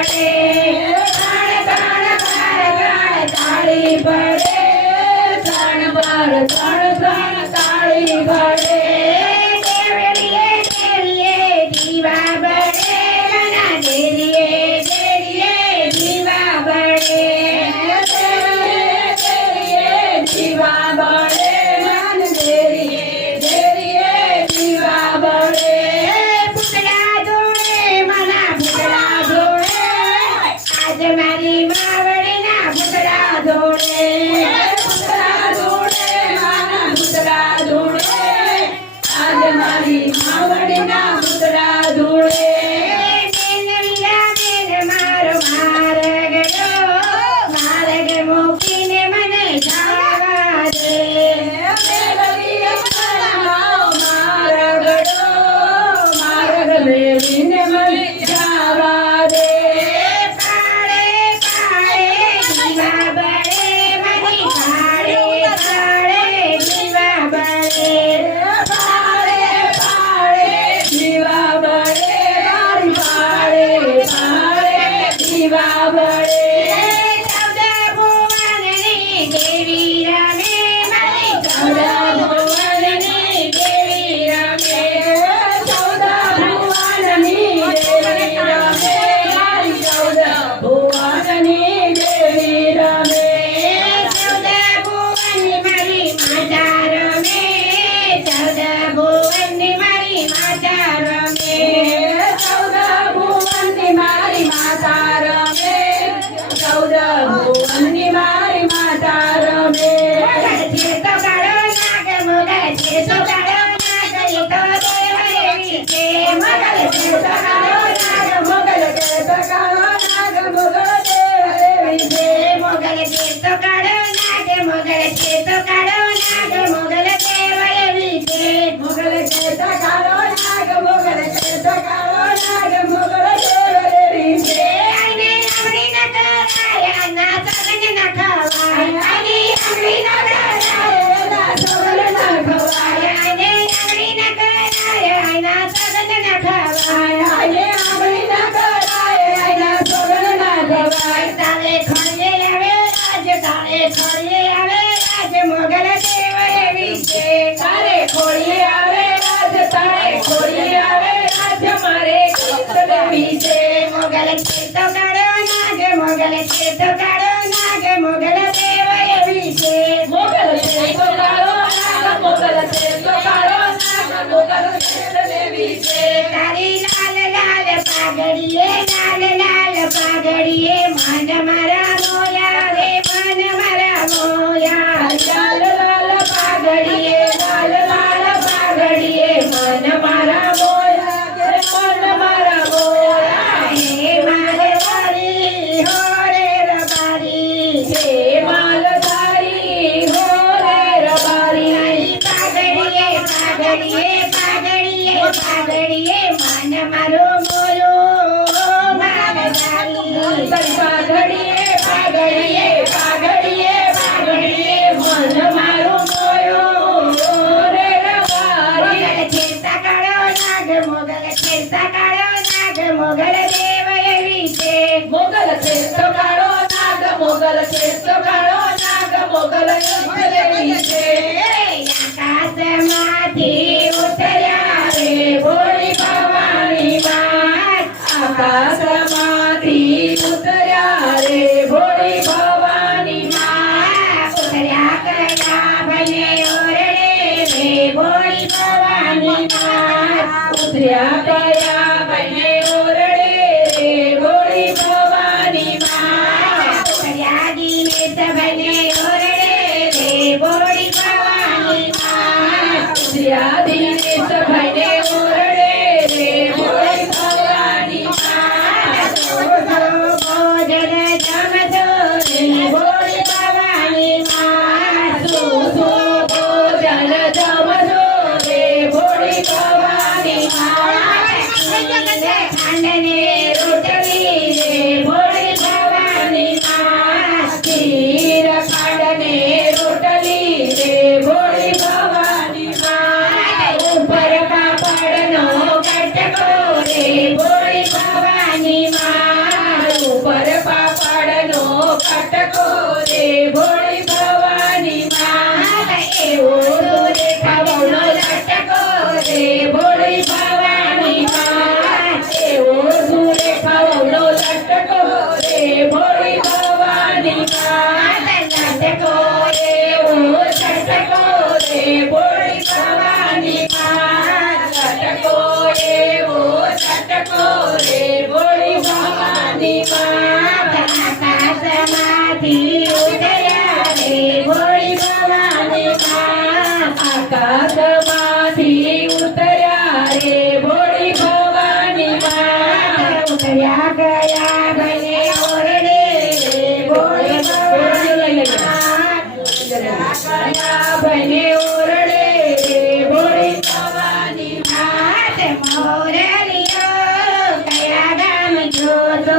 પડે ત્રણ ત્રણ ત્રણ તાળી પડે ત્રણ વાર ત્રણ ત્રણ તાળી પડે દેવડીએ દેવીએ દીવા બળે મના દેવીએ દેવીએ દીવા બળે દેવીએ દેવીએ દીવા બળે મન દેવીએ દેવીએ દીવા બળે પૂતળા ધોળે મના પૂતળા ધોળે આજ મારી માવડીના પૂતળા ધોળે પૂતળા ધોળે માના પૂતળા ધોળે આજ મારી માવડીના પૂતળા ધોળે મારો માર્ગ મૂકીને મને જવા દે માર્ગ લેવીને મને જવા દે પાળે પાળે દીવા બળે મને પાળે પાળે દીવા બળે પાળે પાળે દીવા બળે મારી પાળે પાળે દીવા બળે ચૌદ ભુવનની દેવી રમે મારી ચૌદ ભુવનની દેવી રમે ચૌદ ભુવનની દેવી રમે મારી ચૌદ ભુવનની દેવી રમે ચૌદ ભુવનની મારી માતા રમે ચૌદ ભુવનની મારી માતા રમે ચૌદ ભુવનની મારી માતા રમે ચૌદ ભુવનની મારી માતા રમે છે તો કાળો નાગ મોગલ છે તો કાળો નાગ એ તો દેવદેવી છે મોગલ છે તો કાળો નાગ મોગલ છે તો કાળો નાગ મોગલ દેવદેવી છે મોગલ છે તો કાળો નાગ મોગલ છે તો કાળો નાગ મોગલ દેવદેવી છે મોગલ છે તો કાળો નાગ મોગલ છે તો કાળો નાગ મોગલ દેવદેવી છે આઈને આમડી ન કરાય ના સગન ન ખવાય આઈને આમડી ન કરાય ના સગન ન ખવાય આઈને આમડી ન કરાય ના સગન ન ખવાય આઈને આમડી ન કરાય ના સગન ન ખવાય તારે ખળે આવે રાજ તારે ખળે આવે રાજ મોગલ દેવદેવી છે તારે ખોળે આવે રાજ તારે ખોળે આવે રાજ મારે દેવદેવી છે મોગલ છે તો કાળો નાગ મોગલ છે તો કાળો નાગ મોગલ દેવદેવી છે મોગલ છે તો કાળો નાગ મોગલ છે તો કાળો નાગ મોગલ દેવદેવી છે તારી લાલ લાલ પાઘડીએ મન મારા મોયા રે મન મારા મોયા લાલ લાલ પાઘડીએ મન મારા મોયા રે મન મારા મોયા હે મારે વારી હો રે રબારી હે માલધારી હો રે રબારી પાઘડીએ મન મારો મોયો માલધારી પાઘડીએ મન મારો મોયો રે રબારી મોગલ છે તો કાળો નાગ મોગલ દેવદેવી છે મોગલ છે તો કાળો નાગ મોગલ છે તો કાળો નાગ મોગલ દેવદેવી છે આકાશમાંથી ઉતર્યા રે ભોળી ભવાની માં આકાશમાંથી ઉતર્યા રે ભોળી ભવાની માં ઉતર્યા કયા ભલે ઓરડે રે ભોળી ભવાની માં ઉતર્યા કયા ભલે ઓરડે રે ભોળી ભવાની માં ઉતર્યા દિનેશ ભલે ઓરડે રે ભોળી ભવાની માં ઉતર્યા દિનેશ ભલે ઓરડે રે ભોળી ભવાની માં ભોજન જમજો રે ભોળી ભવાની માં ભોજન જમજો રે ભોળી ભવાની માં ભોળી ભવાની માં એવો સુરે ખાવનો લટકો રે ભોળી ભવાની માં એવો સુરે ખાવનો લટકો રે ભોળી ભવાની માં લટકો એવો લટકો રે ભોળી ભવાની માં લટકો એવો લટકો રે ભોળી ભવાની માં આકાશમાંથી ઉતર્યા રે ભોળી ભવાની માં આકાશમાંથી ઉતર્યા રે ભોળી ભવાની માં ઉતર્યા ગયા ભલે ઓરડે રે ભોળી ભવાની માં ઉતર્યા ગયા ભલે ઓરડે રે ભોળી ભવાની માં મોરલીઓ કયા ગામ જોતો